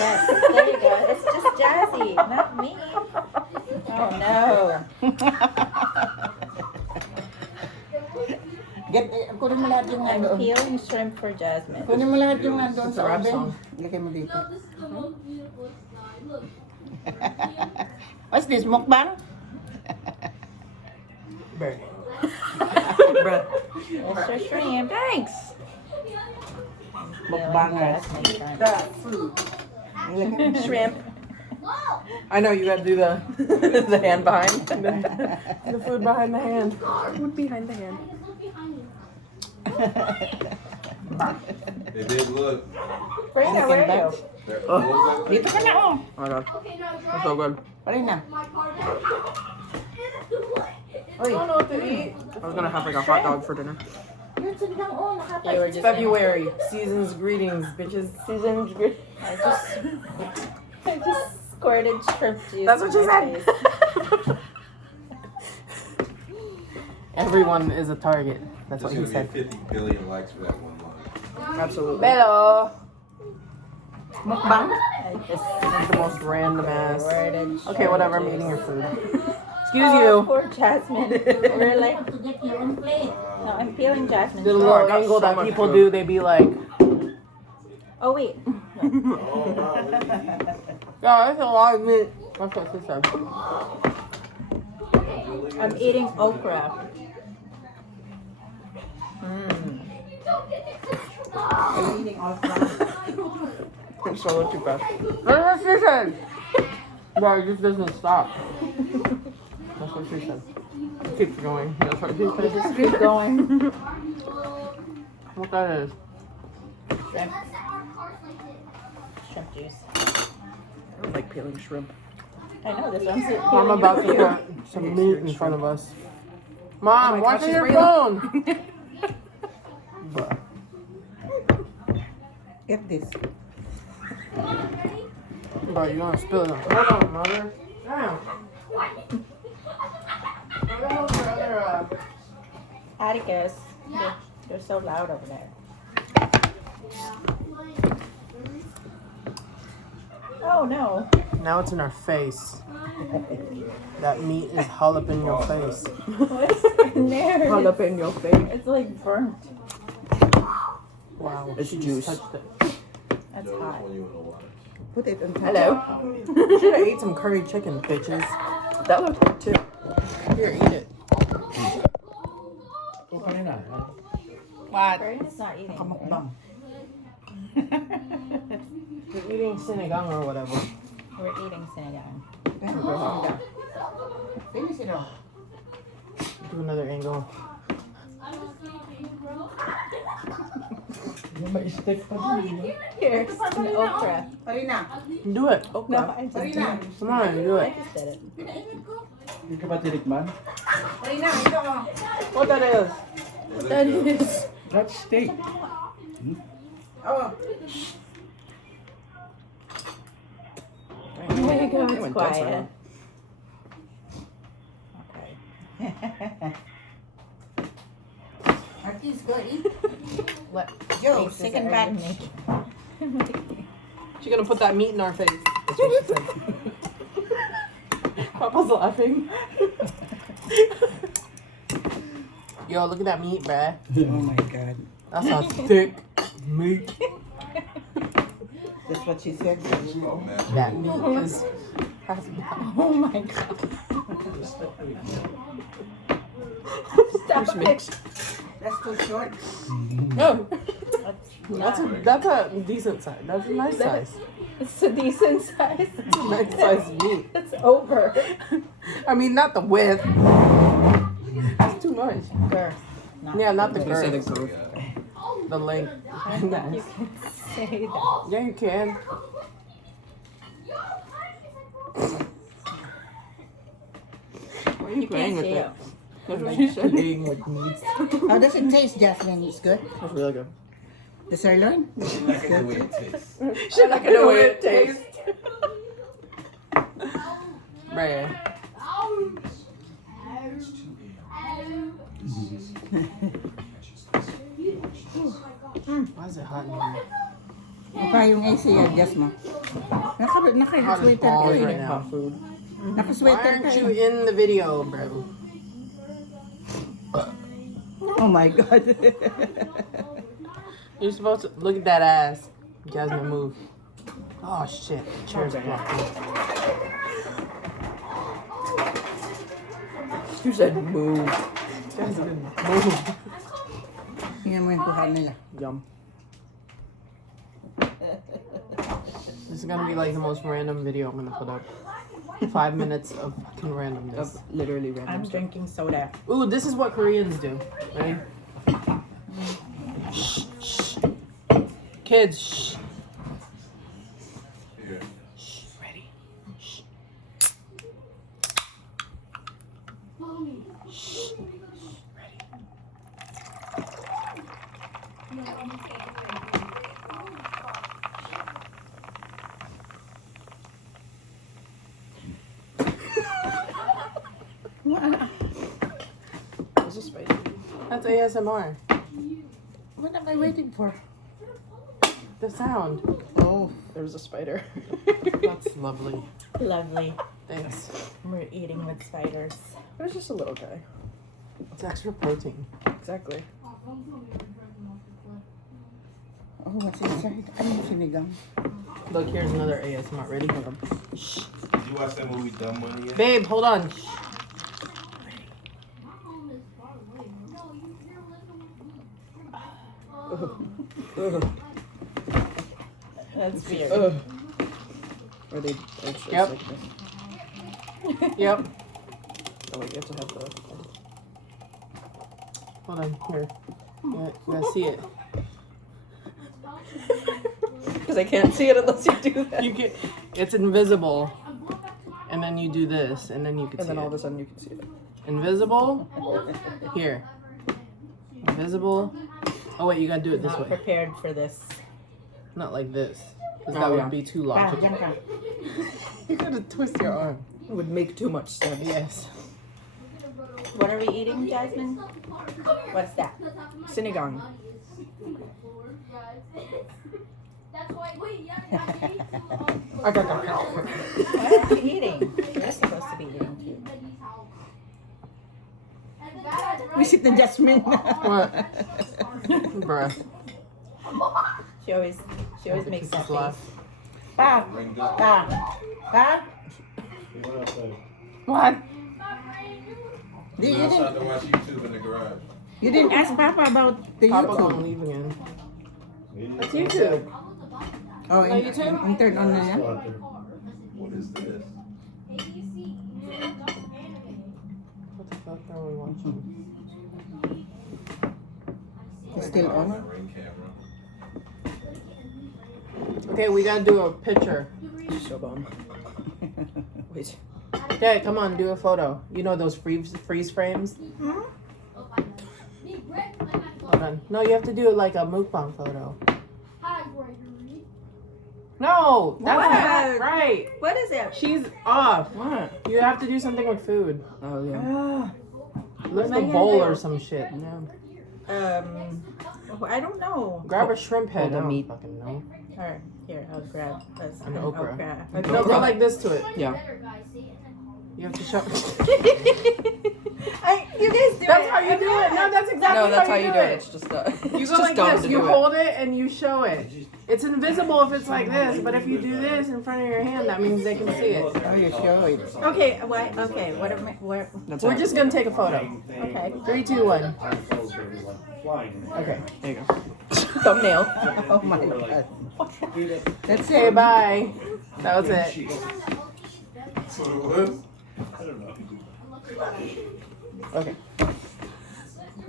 Yes, there you go. It's just Jazzy, not me. Oh no. Kunin mo lahat yung I'm nandoon. peeling shrimp for Jasmine. Kunin mo lahat yung nandoon It's a sa rap oven. song. Ilagay mo dito. What's this, mukbang? Bruh. Bruh. Extra shrimp. Thanks. Mukbangers. That food. Ilagay mo. Shrimp. I know you gotta do the the hand behind and then the food behind the hand. Food behind the hand. It did look. Brenda, where are you? What was that? Dito ka na, oh. Oh my god. That's so good. Parin na. I don't know what to eat. I was gonna have like a hot dog for dinner. Yun, sige lang, oh. You were just February. Season's greetings, bitches. Season's greetings. I just squirted shrimp juice. That's what in you my said. face. Everyone is a target. That's There's what he gonna be said. 50 billion likes for that one line. Absolutely. Hello. Mukbang? I just That's the most random ass. squirted Okay, shrimp whatever. I'm juice. eating your food. Excuse Oh, you. poor Jasmine. We're like, To get your own plate. no, I'm peeling Jasmine's. The shrimp. little I got angle so that much people food. do, they be like, Oh wait. yeah, that's a lot of meat. That's what she said. I'm eating okra. I'm eating all I'm so too fast. That's what she said. Yeah, it just doesn't stop. That's what she said. It keeps going. That's what she said. Just keep going. What that is? Shrimp. Shrimp juice. I like peeling shrimp. I know this one's peeling I'm about to for you. put some meat in front of us. Mom, Oh my watch gosh, your she's phone. Bruh. Get this. Bro, you wanna spill it on? Hold on, mother. Damn. What the hell's your other, Atticus. They're so loud over there. Oh no. Now it's in our face. That meat is all up in your face. What's in there? All up in your face. It's like burnt. Wow. It's she juice. touched it. That's Those hot. when you in the water. Put it on top. Hello. Should have ate some curry chicken, bitches. That looked good too. Here, eat it. What? Brandon's not eating. Kamukbang. You're eating sinigang or whatever. We're eating sinigang. Finish it all. Do another angle. Here, some okra. Parina. Do it. No, Okay. I just did Parina. it. Come on, do I it. just did it. Hindi ka ba tinikman? Parina, ito oh. What that is? That is. That's steak. Oh. There you go. I It's went quiet. dance Okay. Artist, go eat. What? Joe, faces second are batch. you making? She's gonna put that meat in our face. That's what she said. Papa's laughing. Yo, look at that meat, bruh. Oh my god. That's a thick meat. That's what she said. Oh, man. That meat is. Oh my god. Stop it. mixed. That's too short. No, That's that's a decent size. That's a nice size. It's a decent size. It's a nice size meat. It's over. I mean, not the width. That's too much. Girth. Yeah, not the You said girth. it's good. The length. I don't think you can say that. Yeah, you can. Why are you You playing can't with say it? it. That's what she's playing with meats. How does it taste, Jasmine? It's good. That's really good. The sirloin? Like the way it tastes. She's not gonna know what it tastes. Bruh. Why is it hot in here? Pa yung AC, adjust mo. Hot as Naka-sweater balls ka eh. right now. Food. Why Naka-sweater aren't ka you eh. in the video, bro? Oh my God. You're supposed to look at that ass. Jasmine, move. Oh shit, the chair's blocking. You said move. Jasmine, move. Tingnan mo yung kuha nila. Yum. This is gonna be like the most random video I'm gonna put up. 5 minutes of fucking randomness. Of literally random I'm stuff. drinking soda. Ooh, this is what Koreans do. Ready? Shh, shh. Kids, shh. Here. Shh. Ready? Shh. Shh. Ready? This is spicy. That's ASMR. What am I waiting for? The sound. Oh. There was a spider. That's lovely. Lovely. Thanks. We're eating with spiders. It was just a little guy. It's extra protein. Exactly. Oh, what's inside? Ano yung sinigang? Look, here's another ASMR. Ready? Did you watch that movie Dumb Money yet? Babe, hold on. Shh. That's weird. Ugh. Are they extra Yep. like this? Yep. Oh wait, you have to have the. Hold on. Here. You gotta see it. Because I can't see it unless you do that. You get. It's invisible. And then you do this, and then you can And see then all of it. a sudden you can see it. Invisible. Here. Invisible. Oh wait, you gotta do it this Not way. prepared for this. Not like this. Because Oh, that yeah. would be too Pa, logical. dyan ka. You gotta twist your arm. It would make too much sense. Yes. What are we eating, Jasmine? What's that? Sinigang. What are you eating? You're supposed to be eating too. Visit na Jasmine. What? Bruh. She always makes that face. Pa, Ring good. pa, pa. What? You We outside didn't, to watch YouTube in the garage. you didn't ask Papa about the Papa gonna YouTube. leave again. That's YouTube. Oh, No, YouTube? turn on na niya? What is this? What the fuck are we watching? It's still on? Ring camera. Okay, we gotta do a picture. So bomb. Wait. Okay, come on, do a photo. You know those freeze frames? Hold on. No, you have to do it like a mukbang photo. No, that's What? not right. What is it? She's off. What? You have to do something with food. Oh yeah. Lift am I the gonna bowl do? or some shit. I don't know. Grab a shrimp head. the I don't meat. fucking know. Alright, here, I'll grab this. An okra. Okay. No, go like this to it. Yeah. You have to show. You guys do That's it. how you do it. No, that's exactly No, that's how you do it. It's just You it's go just like dumb this. to You do hold it and you show it. It's invisible if it's like this, but if you do this in front of your hand, that means they can see it. Oh, you show it. Okay, what? Okay, what am I? Where? That's We're how- just gonna take a photo. Okay. 3, 2, 1. Okay. There you go. Thumbnail. Oh my God. That's Okay, it. bye. That was it. So it was? Okay.